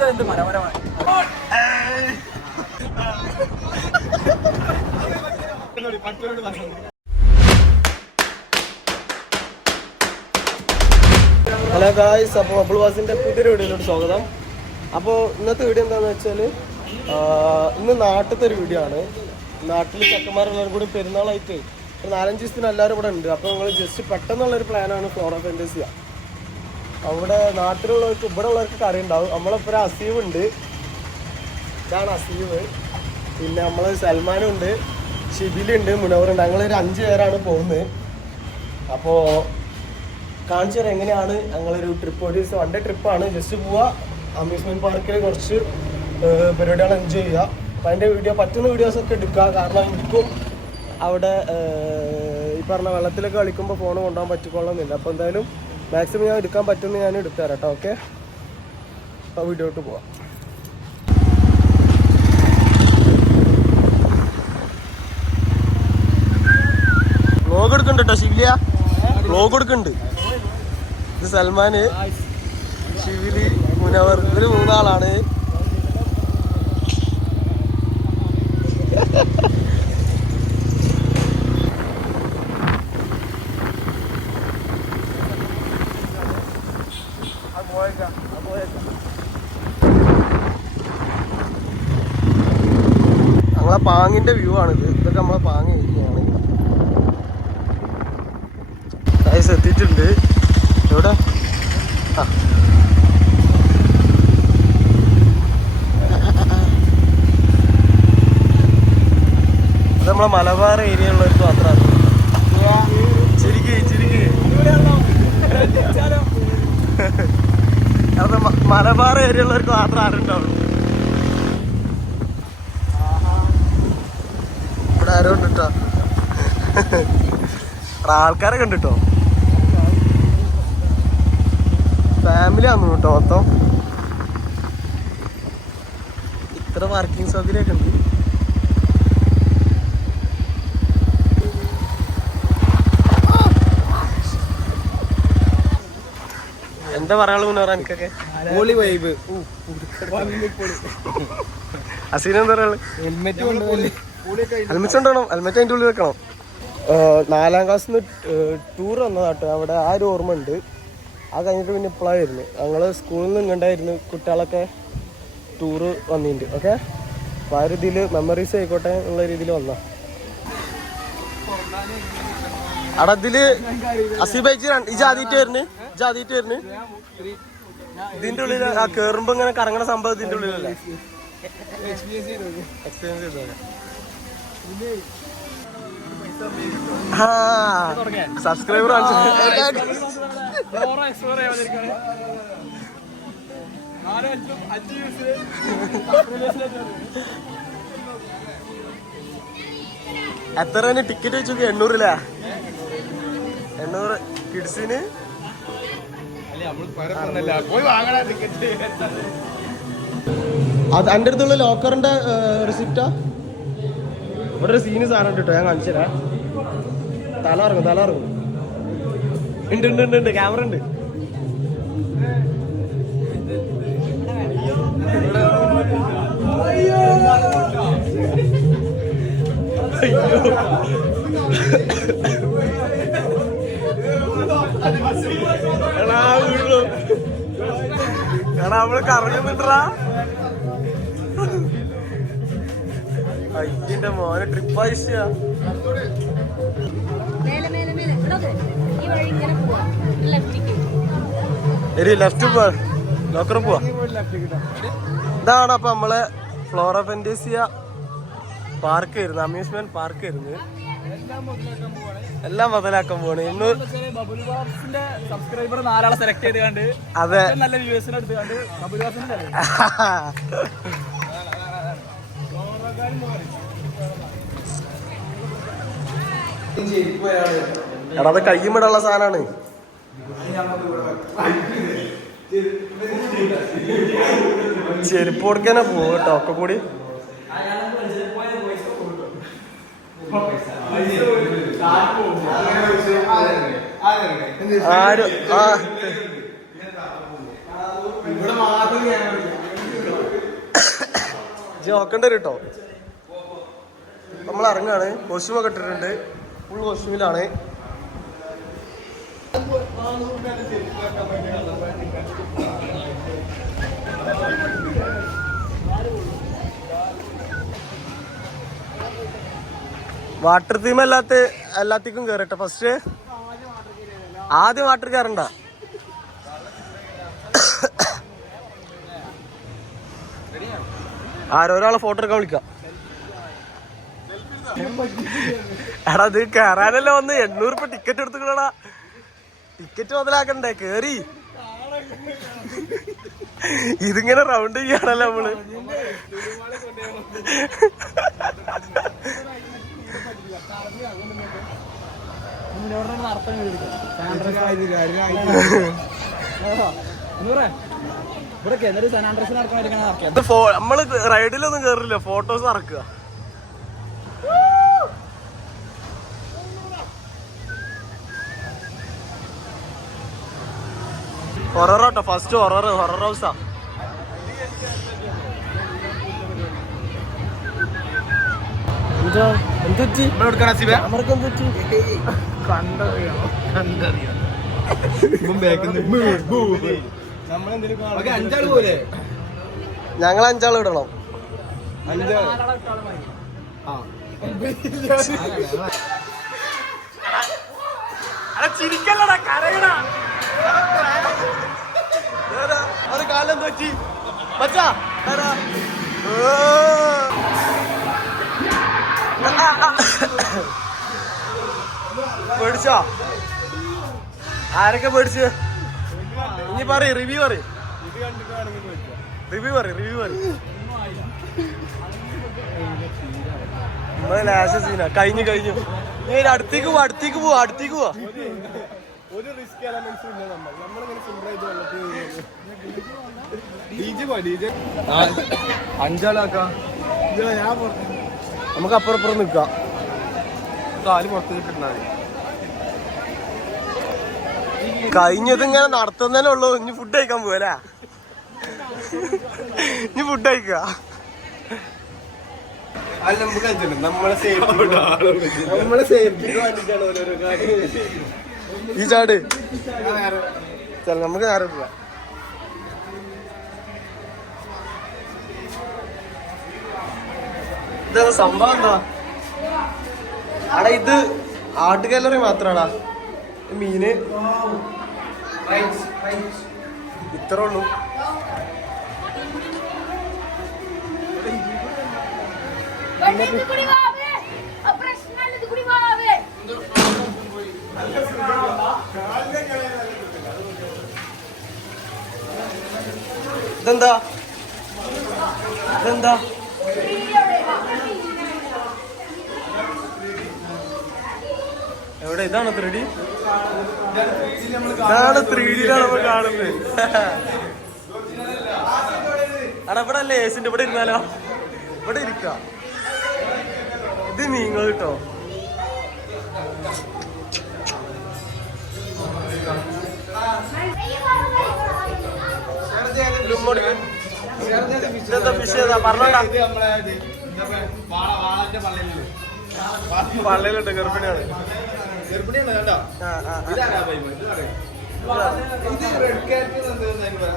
ജീവിതം എന്ത് മനോഹരമാണ്. ഹലോ ഗായ്സ്, അപ്പോൾ ബബിൾ വാസിൻ്റെ പുതിയൊരു വീഡിയോയിലോട്ട് സ്വാഗതം. അപ്പോൾ ഇന്നത്തെ വീഡിയോ എന്താണെന്ന് വെച്ചാൽ ഇന്ന് നാട്ടിലത്തെ ഒരു വീഡിയോ ആണ്. നാട്ടിൽ ചെക്കന്മാരെല്ലാവരും കൂടി പെരുന്നാളായിട്ട് ഒരു 4-5 ദിവസത്തിന് എല്ലാവരും ഇവിടെ ഉണ്ട്. അപ്പോൾ നിങ്ങൾ ജസ്റ്റ് പെട്ടെന്നുള്ളൊരു പ്ലാനാണ് ഫ്ലോറ ഫാന്റസിയ. അവിടെ നാട്ടിലുള്ളവർക്ക് ഇവിടെ ഉള്ളവർക്ക് അറിയുണ്ടാവും. നമ്മളിപ്പോൾ ഒരു അസീവ് ഉണ്ട്, ഇതാണ് അസീവ്. പിന്നെ നമ്മൾ സൽമാനും ഉണ്ട്, ഷിബിലുണ്ട്, മുനവറുണ്ട്. ഞങ്ങളൊരു 5 പേരാണ് പോകുന്നത്. അപ്പോൾ കാണിച്ചു തരാം എങ്ങനെയാണ് ഞങ്ങളൊരു ട്രിപ്പ്. ഒരു ദിവസം 1 ഡേ ട്രിപ്പാണ്. ജസ്റ്റ് പോവുക, അമ്യൂസ്മെൻറ്റ് പാർക്കിൽ കുറച്ച് പരിപാടികൾ എൻജോയ് ചെയ്യുക. അപ്പോൾ അതിൻ്റെ പറ്റുന്ന വീഡിയോസൊക്കെ എടുക്കുക. കാരണം എനിക്കും അവിടെ ഈ പറഞ്ഞ വെള്ളത്തിലൊക്കെ കളിക്കുമ്പോൾ ഫോൺ കൊണ്ടുപോകാൻ പറ്റിക്കൊള്ളുന്നില്ല. അപ്പോൾ എന്തായാലും മാക്സിമം ഞാൻ എടുക്കാൻ പറ്റുമെന്ന് ഞാൻ എടുത്തു തരാം കേട്ടോ. ഓക്കെ, അപ്പോൾ വീഡിയോട്ട് പോവാം. വ്ലോഗ് എടുക്കുന്നുണ്ട് കേട്ടോ ശിവലിയ, വ്ലോഗ് എടുക്കുന്നുണ്ട്. ഇത് സൽമാന്, ശിവലി, മുനവർ, ഇവര് 3 ആളാണ്. നമ്മളെ പാങ്ങിന്റെ വ്യൂ ആണിത്. ഇതൊക്കെ നമ്മളെ പാങ്ങ് ഏരിയയാണ്. എത്തിയിട്ടുണ്ട് എവിടെ? അത് നമ്മളെ മലബാർ ഏരിയ ഉള്ളവർക്ക് മാത്രമാണ്. അത് മലബാർ ഏരിയ ഉള്ളവർക്ക് മാത്രം ആരുണ്ടാവുള്ളൂ. ഇവിടെ ആരോ ഉണ്ട് കേട്ടോ, ആൾക്കാരെ കണ്ടിട്ടോ. ഫാമിലി ആണെന്ന് കേട്ടോ മൊത്തം. ഇത്ര പാർക്കിംഗ് സൗകര്യമൊക്കെ ഉണ്ട്. എന്താ പറയാനുള്ളത് മുന്നേറാൻ എനിക്കൊക്കെ? പൊളി വൈബ്. അസീനെന്താ പറയാനുള്ളത്? ഹെൽമെറ്റ് കൊണ്ടുപോകണം. ഹെൽമെറ്റ് അതിൻ്റെ ഉള്ളിൽ വെക്കണം. 4ാം ക്ലാസ്സിൽ നിന്ന് ടൂർ വന്നതാട്ടോ. അവിടെ ആ ഒരു ഓർമ്മ ഉണ്ട്. അത് കഴിഞ്ഞിട്ട് പിന്നെ ഇപ്പോഴായിരുന്നു ഞങ്ങൾ സ്കൂളിൽ നിന്ന് ഇങ്ങോട്ടായിരുന്നു കുട്ടികളൊക്കെ ടൂറ് വന്നിട്ടുണ്ട്. ഓക്കെ, അപ്പോൾ ആ ഒരു ഇതിൽ മെമ്മറീസ് ആയിക്കോട്ടെ എന്നുള്ള രീതിയിൽ വന്ന അവിടെ ഇതില് അസീബൈജി ഇജാദിയിട്ട് വരുന്നു. ഇതിന്റെ ഉള്ളിൽ ആ കേറുമ്പോ ഇങ്ങനെ കറങ്ങണ സംഭവം ഇതിന്റെ ഉള്ളിലല്ലേ? എക്സ്പീരിയൻസ് ചെയ്തോളെ. സബ്സ്ക്രൈബർ എത്ര ടിക്കറ്റ് വെച്ചു? 800 800 കിഡ്സിന്. അത് എൻ്റെ അടുത്തുള്ള ലോക്കറിന്റെ റിസിപ്റ്റാ. ഇവിടെ ഒരു സീന് സാധനം കിട്ടോ, ഞാൻ കാണിച്ചു തരാം. തല ഇറങ്ങും. ഉണ്ട് ക്യാമറ ഉണ്ട്. നമ്മള് കറങ്ങുന്നുണ്ടാ. അയ്യന്റെ മോനെ ട്രിപ്പ് ആയിച്ച. ലെഫ്റ്റ് ലോക്കറും പോവാ. ഇതാണ് അപ്പൊ നമ്മളെ ഫ്ലോറ ഫാന്റസിയ പാർക്ക് ആയിരുന്നു, അമ്യൂസ്മെന്റ് പാർക്ക് ആയിരുന്നു. എല്ലാം മുതലാക്കാൻ പോണ്. സബ്സ്ക്രൈബർ 4 ആളെ സെലക്ട് ചെയ്ത്. അതെ, നല്ല വ്യൂവേഴ്സിനെ എടുത്തുകൊണ്ട് എടാ അത് കയ്യുമിടുള്ള സാധനമാണ്. ചെരുപ്പ് കൊടുക്കാനാ പോവും കേട്ടോ ഒക്കെ കൂടി. ആരും ജി നോക്കണ്ട കേട്ടോ. നമ്മൾ ഇറങ്ങാണ്. കോസ്റ്റ്യൂമൊക്കെ ഇട്ടിട്ടുണ്ട്. ഫുൾ കോസ്റ്റ്യൂമിലാണ്. വാട്ടർ തീം എല്ലാത്തിക്കും കേറട്ടെ. ഫസ്റ്റ് ആദ്യം വാട്ടർ കയറണ്ട. ആരോരാളെ ഫോട്ടോ എടുക്കാൻ വിളിക്കാം. എടാ ഇത് കയറാനല്ലേ വന്ന് 800 ടിക്കറ്റ് എടുത്തുകളാ. ടിക്കറ്റ് മുതലാക്കണ്ടേ? കേറി ഇതിങ്ങനെ റൗണ്ട് ചെയ്യാണല്ലോ നമ്മള്. നമ്മള് റൈഡിലൊന്നും കേറില്ല, ഫോട്ടോസ് ഇറക്കുക. ഹൊററാട്ടോ ഫസ്റ്റ്. ഹൊറർ ഹൗസാ. ഞങ്ങൾ 5 ആള് ഇടണം. ചിരിക്കല്ലടാ, കരയടാ. അത് കാലം പറ്റി മച്ചാ. പേടിച്ചോ? ആരൊക്കെ പേടിച്ച്? ഇനി പറയ്, റിവ്യൂ പറയ്. ലാസ്റ്റ് സീനാ. കഴിഞ്ഞു. ഞാൻ അടുത്തേക്ക് പോവാ. ഒരു റിസ്ക് എലമെന്റ്സും ഇല്ല. നമ്മളിങ്ങനെ സിമ്പിൾ ആയിട്ട് 5 ആളാക്കാം. നമുക്ക് അപ്പുറം നിക്കാം. കാല് പുറത്ത് കിട്ടുന്ന കഴിഞ്ഞത് ഇങ്ങനെ നടത്തുന്നതന്നെ ഉള്ളൂ. ഇനി ഫുഡ് കഴിക്കാൻ പോവല്ലേ? ഇനി ഫുഡ് കഴിക്ക. അല്ല നമുക്ക് നമ്മളെ സേഫ്റ്റിക്ക് വേണ്ടിട്ടാണ് ഓരോരോ കാര്യം. ഈ ചാട് നമുക്ക് നേരം പോവാ. ഇതാ സംഭവം എന്താ? ആടാ ഇത് ആർട്ട് ഗാലറി മാത്രാടാ. മീന് ഇത്ര ഉള്ളൂ. ഇതെന്താ എവിടെ? ഇതാണോ 3D? ഇതാണ് 3Dയിലാണ് നമ്മൾ കാണുന്നത്. അടാ ഇവിടെ അല്ലേ ഏസിന്റെ? ഇവിടെ ഇരുന്നാലോ? ഇവിടെ ഇരിക്ക. ഇത് നീങ്ങോ കേട്ടോ. പറഞ്ഞോണ്ടാ. പള്ളിയിലുണ്ട്. ഗർഭിണിയാണ്.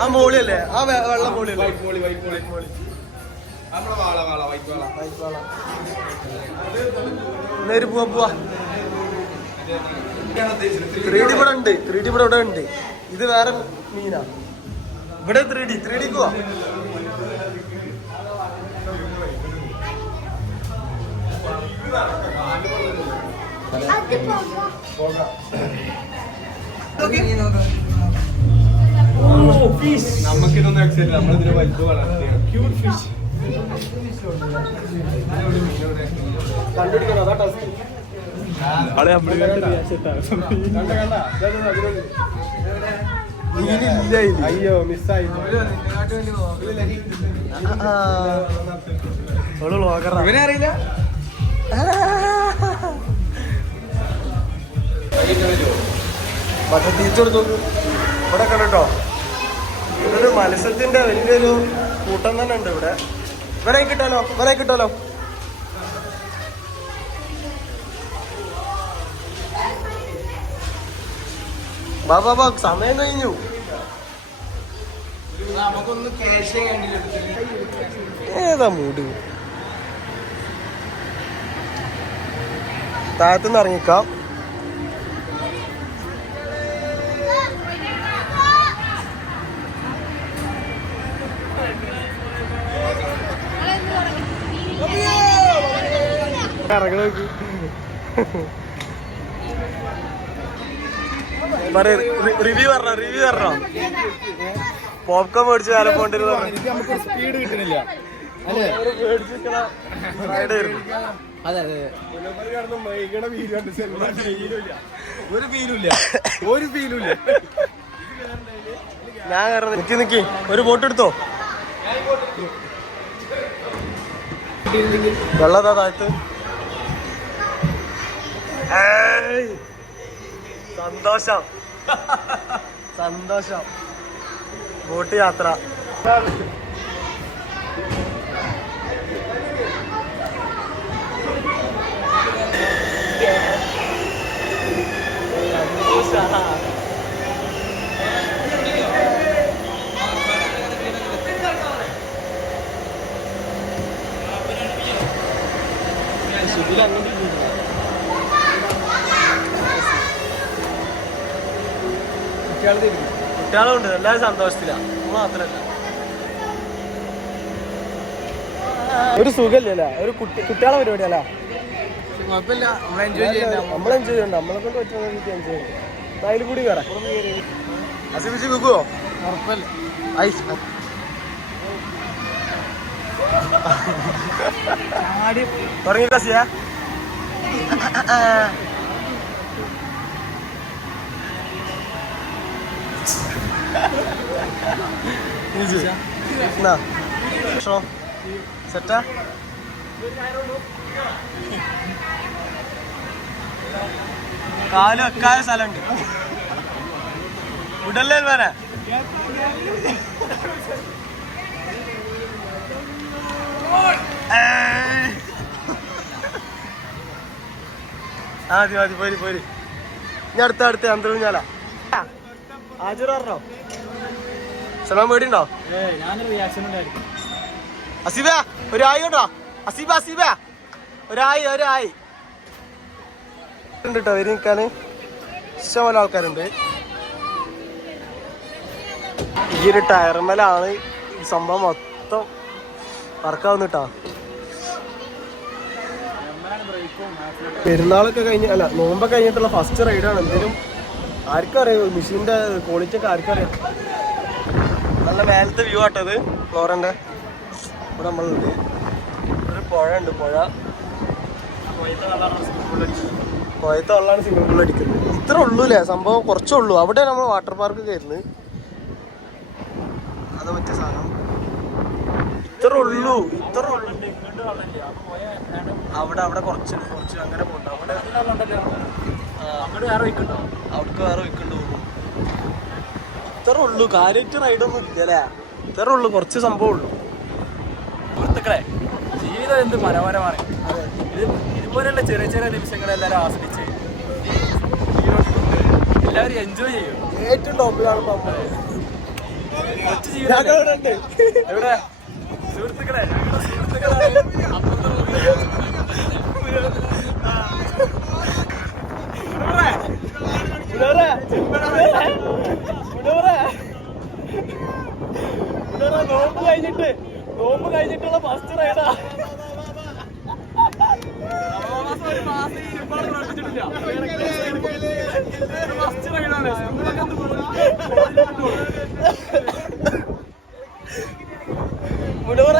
ആ മോളിയല്ലേ? ആ വെള്ള മോളിയല്ലേ? നേര് പോവാ. 3D ഇവിടെ ഉണ്ട്. 3D ഇവിടെ ഉണ്ട്. ഇത് വേറെ മീനാ. ഇവിടെ 3D പോവാ. നമുക്കിതൊന്നും എക്സൈറ്റ്. നമ്മളിതിന് വലുത് വളർത്തിയാണ്. ക്യൂട്ട് ഫിഷ് കണ്ടുപിടിക്കണം. അതാ ടാസ്ക്. അയ്യോ മിസ്സായി. ഇവനെ അറിയില്ല. പക്ഷെ തിരിച്ചെടുത്തു. ഇവിടെ കണ്ടോ, ഇതൊരു മത്സ്യത്തിന്റെ വലിയൊരു കൂട്ടം തന്നെ ഉണ്ട് ഇവിടെ. ഇവനായി കിട്ടാലോ ബാബാ സമയം കഴിഞ്ഞു. ഏതാ മൂഡ്? താഴത്തുനിന്ന് ഇറങ്ങിക്കാം. റിവ്യൂ പറഞ്ഞോ പോപ്കോൺ മേടിച്ച് കാലം പോണ്ടിരുന്ന സ്പീഡ് കിട്ടുന്നില്ല. ഞാൻ നിക്കി ഒരു ബോട്ട് എടുത്തോ. വെള്ളതാ താഴത്ത്. സന്തോഷം ബോട്ട് യാത്ര. കുട്ടികളുണ്ട്, എല്ലാവരും സന്തോഷത്തിലാ. മാത്രല്ല ഒരു സുഖല്ലേ, ഒരു കുട്ടികളെ പരിപാടിയല്ല. കുഴപ്പമില്ല, നമ്മൾ എൻജോയ് ചെയ്യണ്ട. നമ്മളെ കൊണ്ട് പറ്റുന്ന രീതിക്ക് എൻജോയ് ചെയ്യും. അതിൽ കൂടി കയറാം. അസിമിച്ച് വെക്കുവോ? ഉറപ്പല്ല. തുടങ്ങി കസിയാ. സെറ്റാ കാല് വെക്കായ സ്ഥലമുണ്ട്. വിടല്ലേ വരെ മതി പോരി. ഇനി അടുത്ത അന്തരൂഞ്ഞാല ആചാര പറഞ്ഞോ. സലാം പേടിയുണ്ടോ? അസീബ ഒരു ആയി ഉണ്ടോ? അസീബ ഒരായി ഉണ്ട് കേട്ടോ. വരി നിൽക്കാന് ഇഷ്ടംപോലെ ആൾക്കാരുണ്ട്. ഈ ഒരു ടയർമലാണ് ഈ സംഭവം മൊത്തം വർക്കാവുന്ന കേട്ടോ. പെരുന്നാളൊക്കെ അല്ല നോമ്പൊക്കെ കഴിഞ്ഞിട്ടുള്ള ഫസ്റ്റ് റൈഡാണ്. എന്തെങ്കിലും ആർക്കും അറിയാം മെഷീൻ്റെ ക്വാളിറ്റി ഒക്കെ ആർക്കും അറിയാം. നല്ല മേലത്തെ വ്യൂ ആട്ടത് ഫ്ലോറിൻ്റെ. ഇവിടെ നമ്മളുണ്ട് ഒരു പുഴ ഉണ്ട്. പുഴത്തെ വെള്ളമാണ് സ്വിമ്മിംഗ് പൂൾ അടിക്കുന്നത്. ഇത്ര ഉള്ളൂല്ലേ സംഭവം, കുറച്ചേ ഉള്ളൂ. അവിടെ നമ്മൾ വാട്ടർ പാർക്ക് കയറുന്നത്. അത് പറ്റിയ സാധനം ഇത്ര ഉള്ളൂ. അവിടെ കുറച്ച് അങ്ങനെ പോകണ്ട. അവിടെ വേറെ വയ്ക്കുന്നുണ്ടോ? അവിടേക്ക് വേറെ വയ്ക്കുന്നുണ്ട് പോകും. ഇത്ര ഉള്ളൂ, കാര്യമായിട്ട് റൈഡൊന്നും ഇല്ലല്ലേ. ഇത്ര ഉള്ളൂ, കുറച്ച് സംഭവം ഉള്ളൂ. സുഹൃത്തുക്കളെ, ജീവിതം എന്ത് മനോഹരമാണ്. ഇതുപോലെയുള്ള ചെറിയ നിമിഷങ്ങളെല്ലാവരും ആസ്വദിച്ച് എല്ലാവരും എൻജോയ് ചെയ്യും. ഏറ്റവും ടോപ്പിലാണ് എവിടെ സുഹൃത്തുക്കളെ? നോമ്പ് കഴിഞ്ഞിട്ടുള്ള ഫസ്റ്റ് റൈഡാ. മുനോറ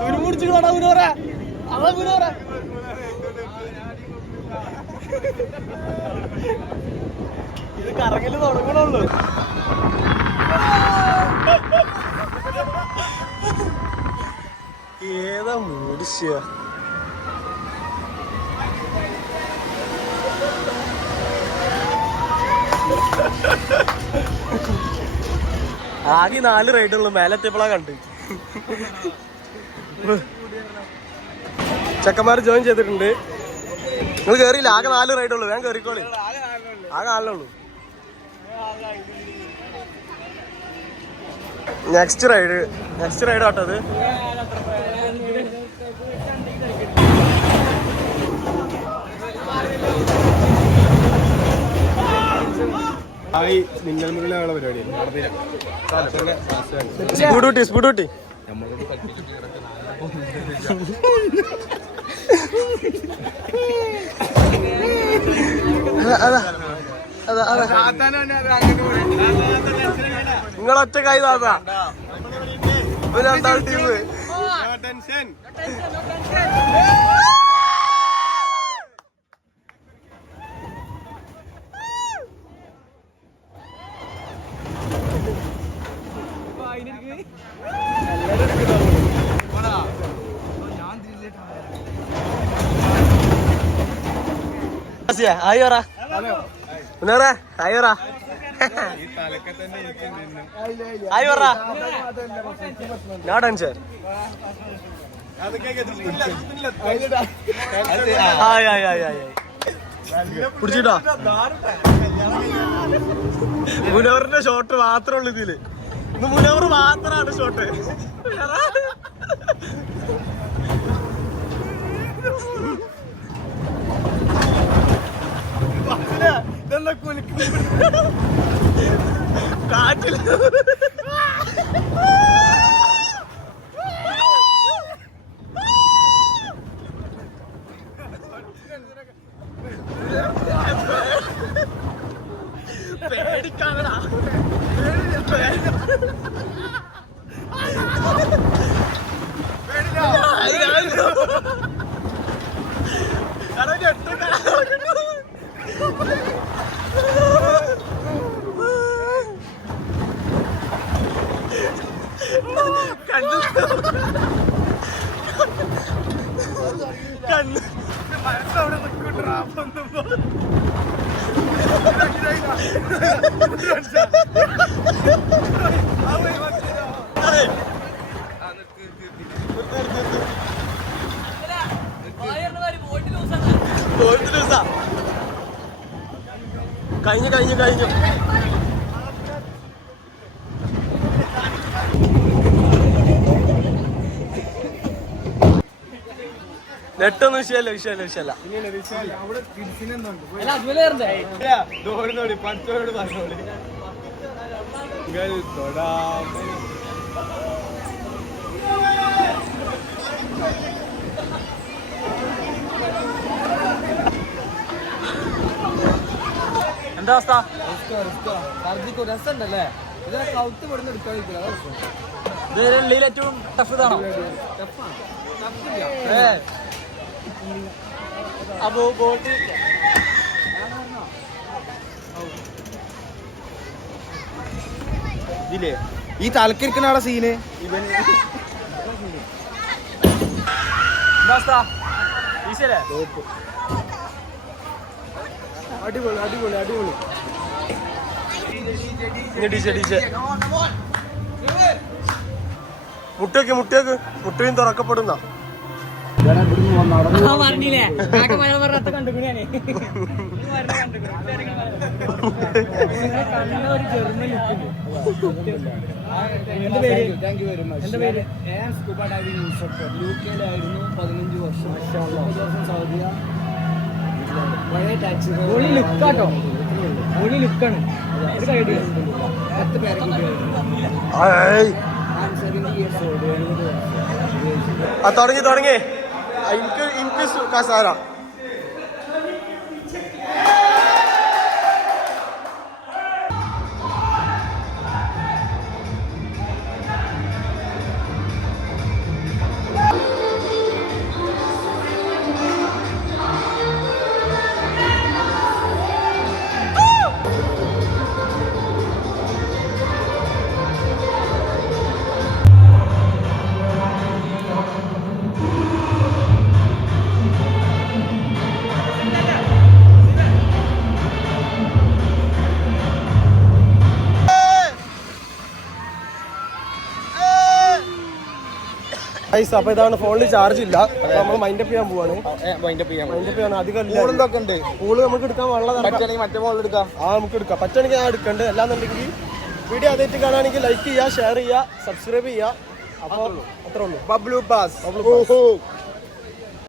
തുരുമുടിച്ചുകളാണ്. മുനോറ അതാ മുനോറ. ഇത് കറങ്ങല് തുടങ്ങണുള്ളൂ. ഏതാ മൂടിശ്യ. ആകെ 4 റൈഡുള്ളൂ. മേലെത്തിയപ്പോഴാ കണ്ട്. ചെക്കന്മാർ ജോയിൻ ചെയ്തിട്ടുണ്ട്. നിങ്ങൾ കേറിയില്ല, ആകെ 4 റൈഡുള്ളൂ. വേഗം കേറിക്കോളി, ആകെ 4 ഉള്ളൂ. Next ride ആട്ടത്. സ്പൂട്ടൂട്ടി നിങ്ങളൊറ്റക്കായി താത്താ ഒരു 2ാം ടീം. ആയോറാ ആയോറാ ആയോറാ ഞാൻ ടെൻഷൻ പിടിച്ചിട്ടോ. മുനവറിന്റെ ഷോട്ട് മാത്രമേ ഉള്ളൂ ഇതില്. ഇന്ന് മുനവർ മാത്രമാണ് ഷോട്ട്. കാറ്റില് പേടിക്കാനടാ കണ്ണ് അവിടെ നിൽക്കട്ടാ. കഴിഞ്ഞു നെട്ടൊന്നും വിഷയല്ല. പഠിച്ചോട് പറഞ്ഞോളി. എന്താ അവസ്ഥ? രസമുണ്ടല്ലേ? ഇതിനെ കൗത്ത് പെടുന്ന എടുക്കാൻ ഏറ്റവും ടഫ് ഇതാണോ? അപ്പോ ബോട്ട് ഇതില്ലേ ഈ തലക്കിരിക്കുന്ന ആളെ സീന് അടിപൊളി മുട്ടയും തുറക്കപ്പെടുന്ന എന്റെ പേര് സ്കൂബ ഡൈവിംഗ് ഇൻസ്ട്രക്ടർ. UK-ലായിരുന്നു 15 വർഷം. സൗദിയ പഴയ ടാക്സി ലുക്കാട്ടോ. ലുക്കാണ്. 10 പേരെ തുടങ്ങി എനിക്ക് കസാര ഗൈസ് അപ്പൊ ഇതാണ് ഫോണിൽ ചാർജ് ഇല്ല, നമ്മൾ മൈൻഡപ്പ് ചെയ്യാൻ പോവാണ്. മൈൻഡപ്പ് ചെയ്യാൻ അധികം ഉണ്ട്. പൂള് നമുക്ക് എടുക്കാൻ വെള്ളം മറ്റേ ഫോണിൽ എടുക്കാം. നമുക്ക് എടുക്കാം, പറ്റുകയാണെങ്കിൽ ഞാൻ എടുക്കണ്ട്. അല്ലാന്നുണ്ടെങ്കിൽ വീഡിയോ ആദ്യമായിട്ട് കാണുകയാണെങ്കിൽ ലൈക്ക് ചെയ്യുക, ഷെയർ ചെയ്യുക, സബ്സ്ക്രൈബ് ചെയ്യുക. അപ്പോൾ അത്രേ ഉള്ളൂ. ബബ്ലു പാസ്.